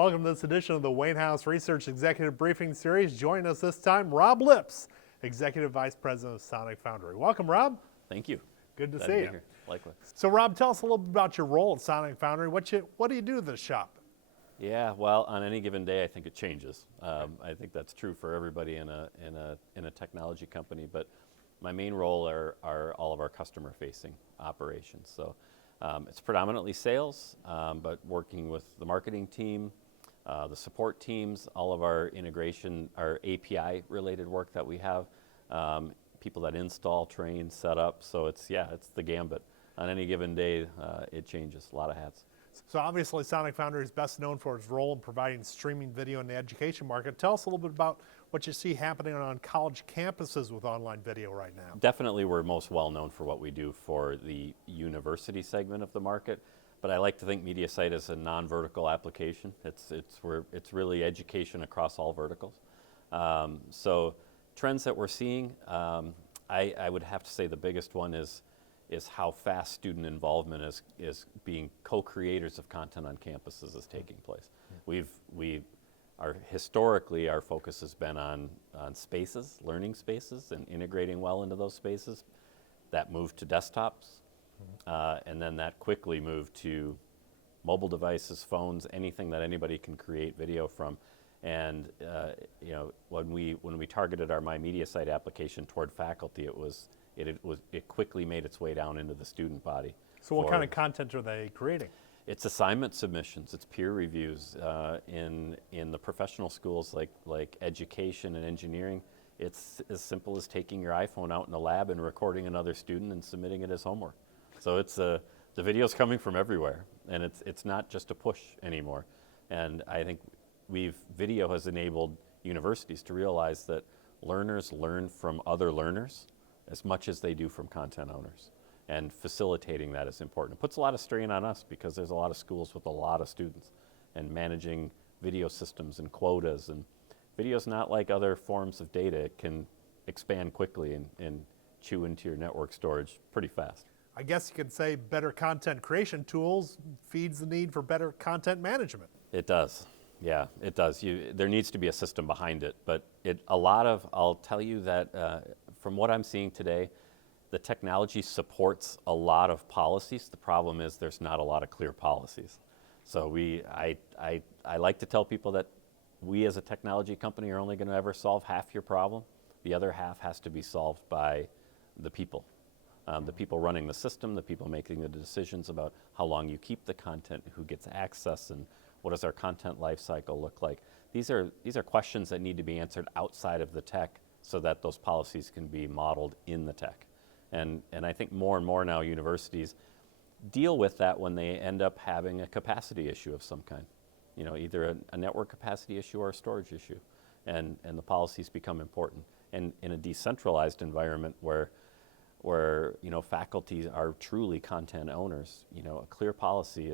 Welcome to this edition of the Wainhouse Research Executive Briefing Series. Joining us this time, Rob Lips, Executive Vice President of Sonic Foundry. Welcome, Rob. Thank you. Good to Glad see be you. Here. Likewise. So, Rob, tell us a little bit about your role at Sonic Foundry. What do you do at this shop? Yeah, well, on any given day, I think it changes. I think that's true for everybody in a technology company. But my main role are all of our customer-facing operations. So it's predominantly sales, but working with the marketing team, the support teams, all of our integration, our API-related work that we have, people that install, train, set up. So it's the gambit. On any given day, it changes. A lot of hats. So obviously Sonic Foundry is best known for its role in providing streaming video in the education market. Tell us a little bit about what you see happening on college campuses with online video right now. Definitely we're most well known for what we do for the university segment of the market, but I like to think MediaSite is a non-vertical application. It's really education across all verticals. So trends that we're seeing, I would have to say the biggest one is how fast student involvement is being co-creators of content on campuses is taking place. Historically our focus has been on spaces, learning spaces, and integrating well into those spaces. That moved to desktops, and then that quickly moved to mobile devices, phones, anything that anybody can create video from. And when we targeted our My MediaSite application toward faculty, it quickly made its way down into the student body. So what kind of content are they creating? It's assignment submissions, it's peer reviews. In the professional schools like education and engineering, it's as simple as taking your iPhone out in the lab and recording another student and submitting it as homework. So the video's coming from everywhere, and it's not just a push anymore. And I think video has enabled universities to realize that learners learn from other learners as much as they do from content owners. And facilitating that is important. It puts a lot of strain on us because there's a lot of schools with a lot of students, and managing video systems and quotas. And video's not like other forms of data. It can expand quickly and chew into your network storage pretty fast. I guess you could say better content creation tools feeds the need for better content management. It does. Yeah, it does. There needs to be a system behind it, but I'll tell you that from what I'm seeing today, the technology supports a lot of policies. The problem is there's not a lot of clear policies. So I like to tell people that we as a technology company are only going to ever solve half your problem. The other half has to be solved by the people running the system, the people making the decisions about how long you keep the content, who gets access, and what does our content life cycle look like. These are questions that need to be answered outside of the tech so that those policies can be modeled in the tech. And I think more and more now universities deal with that when they end up having a capacity issue of some kind. Either a network capacity issue or a storage issue. And the policies become important. And in a decentralized environment where faculty are truly content owners, a clear policy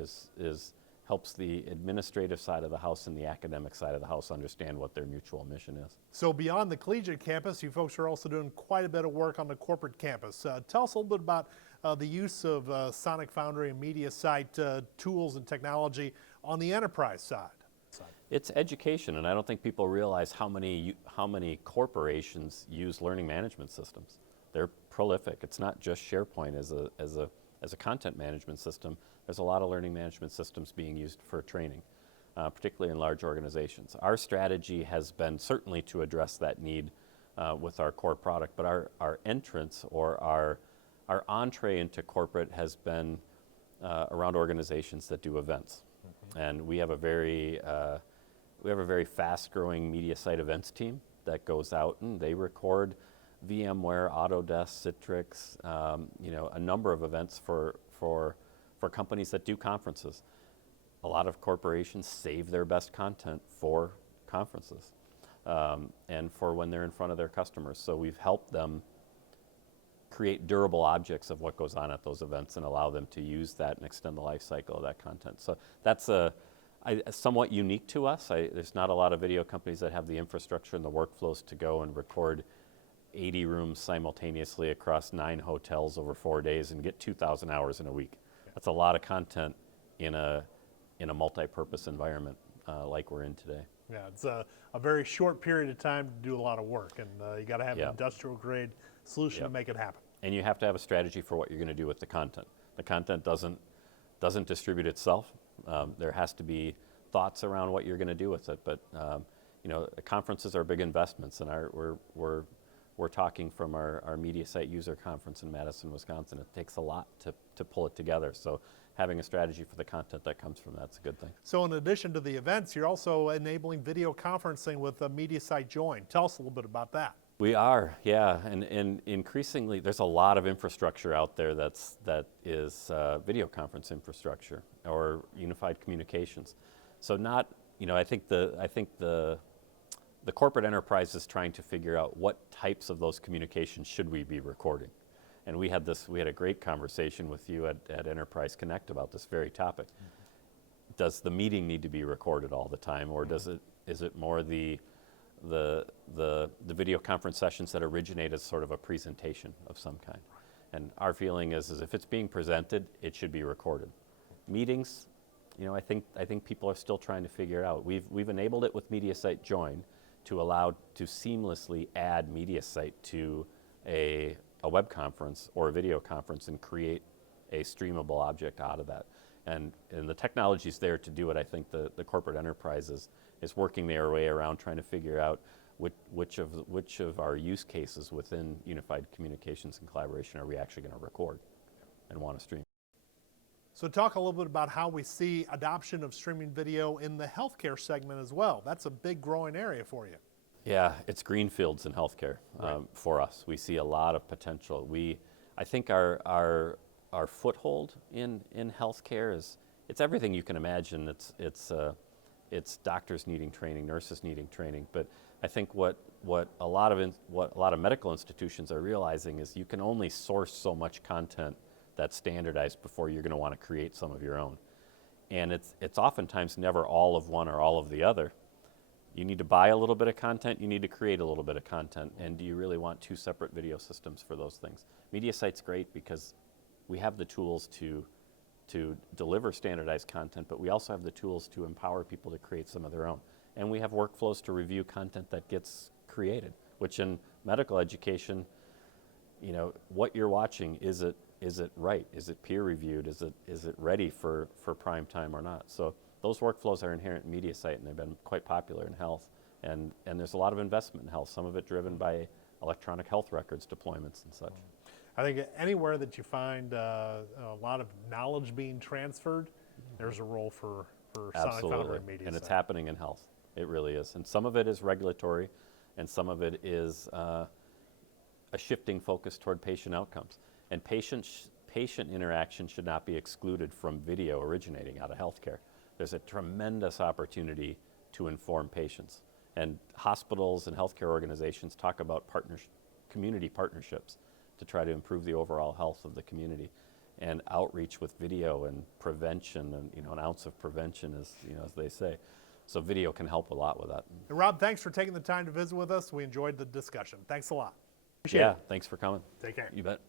helps the administrative side of the house and the academic side of the house understand what their mutual mission is. So beyond the collegiate campus, you folks are also doing quite a bit of work on the corporate campus. Tell us a little bit about the use of Sonic Foundry and MediaSite tools and technology on the enterprise side. It's education, and I don't think people realize how many corporations use learning management systems. They're prolific. It's not just SharePoint as a content management system. There's a lot of learning management systems being used for training, particularly in large organizations. Our strategy has been certainly to address that need with our core product, but our entrance or our entree into corporate has been around organizations that do events. Mm-hmm. And we have a very fast-growing MediaSite events team that goes out and they record VMware, Autodesk, Citrix, a number of events for companies that do conferences. A lot of corporations save their best content for conferences and for when they're in front of their customers. So we've helped them create durable objects of what goes on at those events and allow them to use that and extend the life cycle of that content. So that's somewhat unique to us. There's not a lot of video companies that have the infrastructure and the workflows to go and record 80 rooms simultaneously across 9 hotels over 4 days and get 2,000 hours in a week. That's a lot of content in a multi-purpose environment. like we're in today. Yeah, it's a very short period of time to do a lot of work, and you got to have an industrial grade solution to make it happen. And you have to have a strategy for what you're going to do with the content. The content doesn't distribute itself. There has to be thoughts around what you're going to do with it. But you know, conferences are big investments, and we're talking from our media site user conference in Madison, Wisconsin. It takes a lot to pull it together. So having a strategy for the content that comes from that's a good thing. So in addition to the events, you're also enabling video conferencing with Media Site Join. Tell us a little bit about that. We are, yeah, and increasingly there's a lot of infrastructure out there that is video conference infrastructure or unified communications. So not, you know, I think the corporate enterprise is trying to figure out what types of those communications should we be recording. And we had a great conversation with you at Enterprise Connect about this very topic. Does the meeting need to be recorded all the time, or is it more the video conference sessions that originate as sort of a presentation of some kind? And our feeling is if it's being presented, it should be recorded. Meetings, you know, I think people are still trying to figure it out. We've enabled it with Media Site Join to allow to seamlessly add Media Site to a web conference or a video conference and create a streamable object out of that. And the technology's there to do it. I think the corporate enterprise is working their way around trying to figure out which of our use cases within unified communications and collaboration are we actually going to record and want to stream. So talk a little bit about how we see adoption of streaming video in the healthcare segment as well. That's a big growing area for you. Yeah, it's greenfields in healthcare for us. We see a lot of potential. I think our foothold in healthcare it's everything you can imagine. It's doctors needing training, nurses needing training. But I think what a lot of medical institutions are realizing is you can only source so much content that's standardized before you're going to want to create some of your own. And it's oftentimes never all of one or all of the other. You need to buy a little bit of content, you need to create a little bit of content, and do you really want two separate video systems for those things? MediaSite's great because we have the tools to deliver standardized content, but we also have the tools to empower people to create some of their own. And we have workflows to review content that gets created, which in medical education, you know, what you're watching, is it right? Is it peer reviewed? Is it ready for prime time or not? So those workflows are inherent in MediaSite, and they've been quite popular in health. And there's a lot of investment in health, some of it driven by electronic health records deployments and such. I think anywhere that you find a lot of knowledge being transferred, there's a role for Sonic Foundry and MediaSite. And it's happening in health. It really is. And some of it is regulatory, and some of it is a shifting focus toward patient outcomes. And patient interaction should not be excluded from video originating out of healthcare. There's a tremendous opportunity to inform patients. And hospitals and healthcare organizations talk about community partnerships to try to improve the overall health of the community. And outreach with video and prevention, and you know, an ounce of prevention, as they say. So video can help a lot with that. And Rob, thanks for taking the time to visit with us. We enjoyed the discussion. Thanks a lot. Appreciate it. Thanks for coming. Take care. You bet.